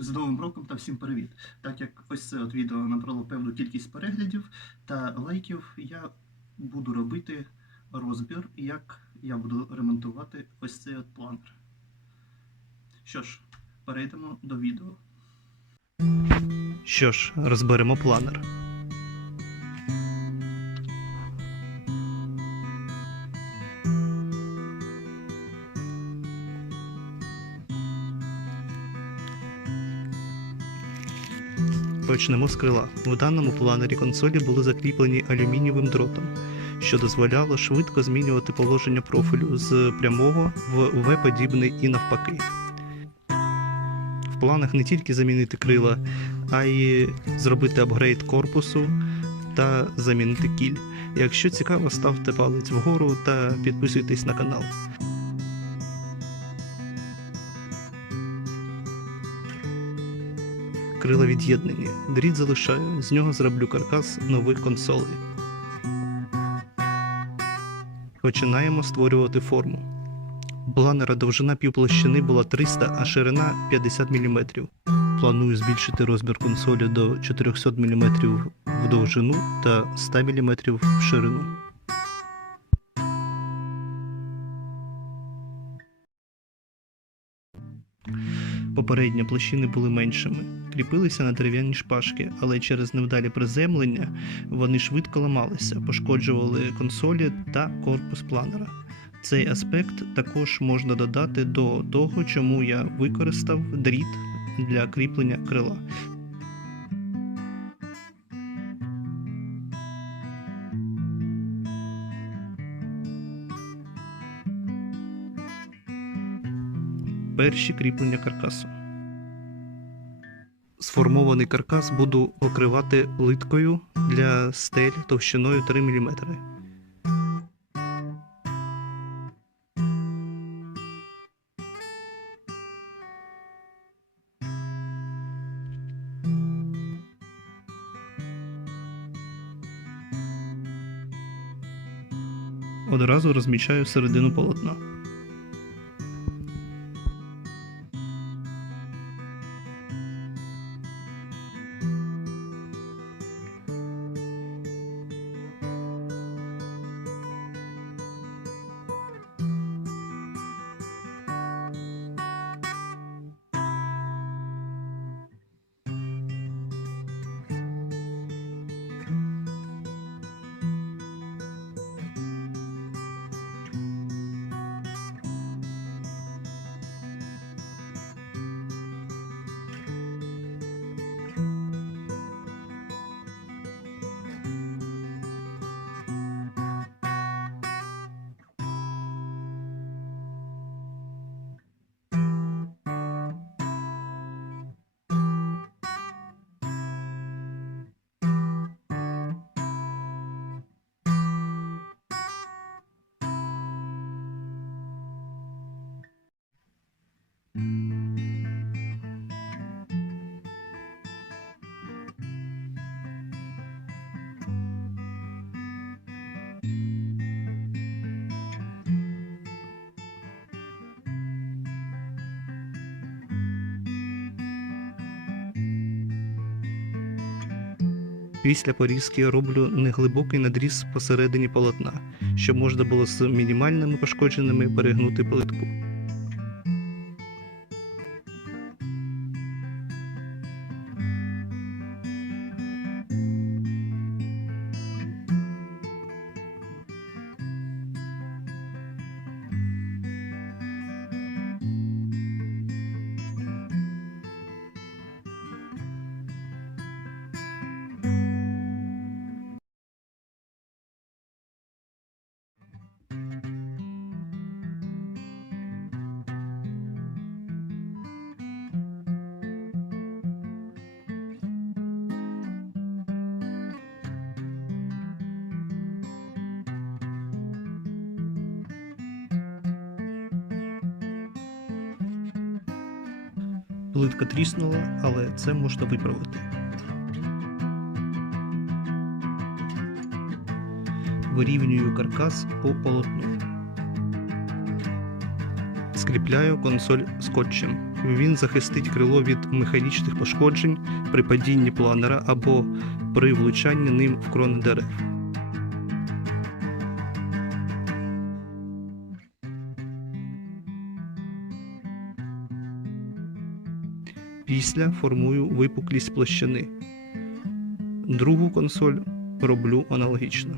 З Новим роком та всім привіт! Так як ось це от відео набрало певну кількість переглядів та лайків, я буду робити розбір, як я буду ремонтувати ось цей от планер. Що ж, перейдемо до відео. Що ж, розберемо планер. Почнемо з крила. В даному планері консолі були закріплені алюмінієвим дротом, що дозволяло швидко змінювати положення профілю з прямого в V-подібний і навпаки. В планах не тільки замінити крила, а й зробити апгрейд корпусу та замінити кіль. Якщо цікаво, ставте палець вгору та підписуйтесь на канал. Крила від'єднані. Дріт залишаю, з нього зроблю каркас нових консолей. Починаємо створювати форму. Планера довжина півплощини була 300, а ширина 50 мм. Планую збільшити розмір консолі до 400 мм в довжину та 100 мм в ширину. Попередні площини були меншими, кріпилися на дерев'яні шпажки, але через невдалі приземлення вони швидко ламалися, пошкоджували консолі та корпус планера. Цей аспект також можна додати до того, чому я використав дріт для кріплення крила. Перші кріплення каркасу. Сформований каркас буду покривати литкою для стель товщиною 3 мм. Одразу розмічаю середину полотна. Після порізки роблю неглибокий надріз посередині полотна, щоб можна було з мінімальними пошкодженнями перегнути плитку. Плитка тріснула, але це можна виправити. Вирівнюю каркас по полотну. Скріпляю консоль скотчем. Він захистить крило від механічних пошкоджень при падінні планера або при влучанні ним в крони дерев. Після формую випуклість площини. Другу консоль роблю аналогічно.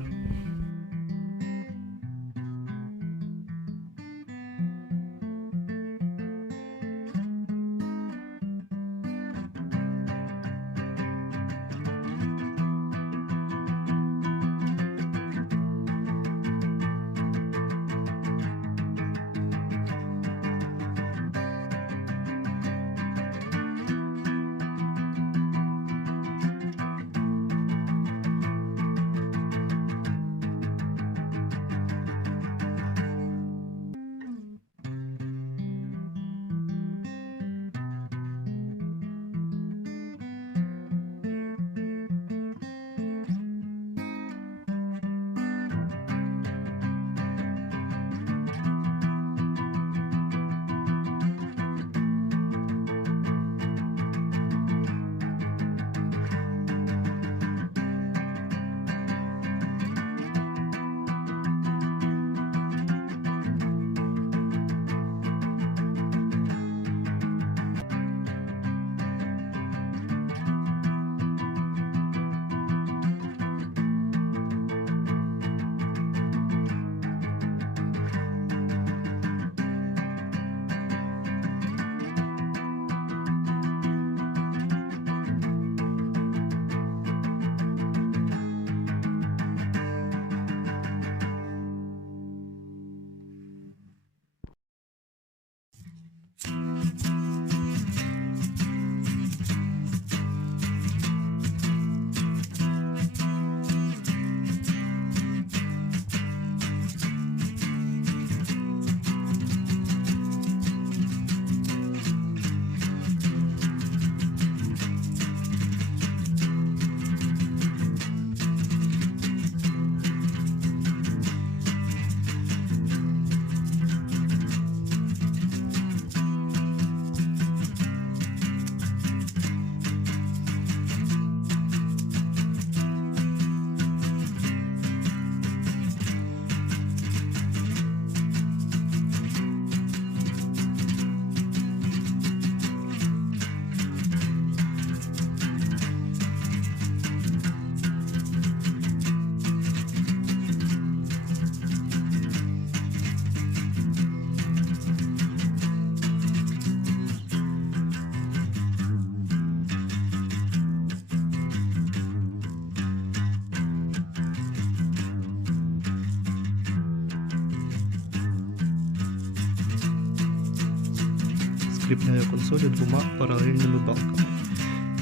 Скріпляю консолі двома паралельними балками.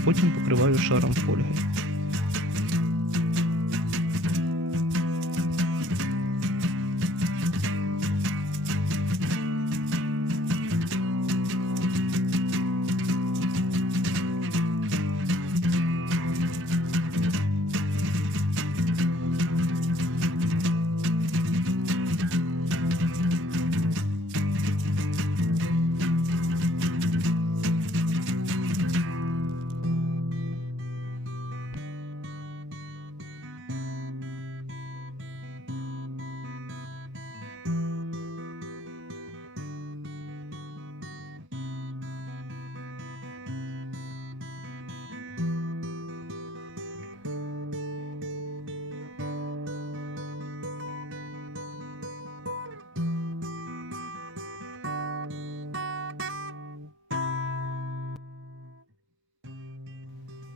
Потім покриваю шаром фольги.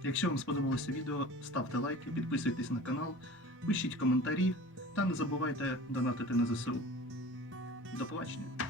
Якщо вам сподобалося відео, ставте лайки, підписуйтесь на канал, пишіть коментарі та не забувайте донатити на ЗСУ. До побачення!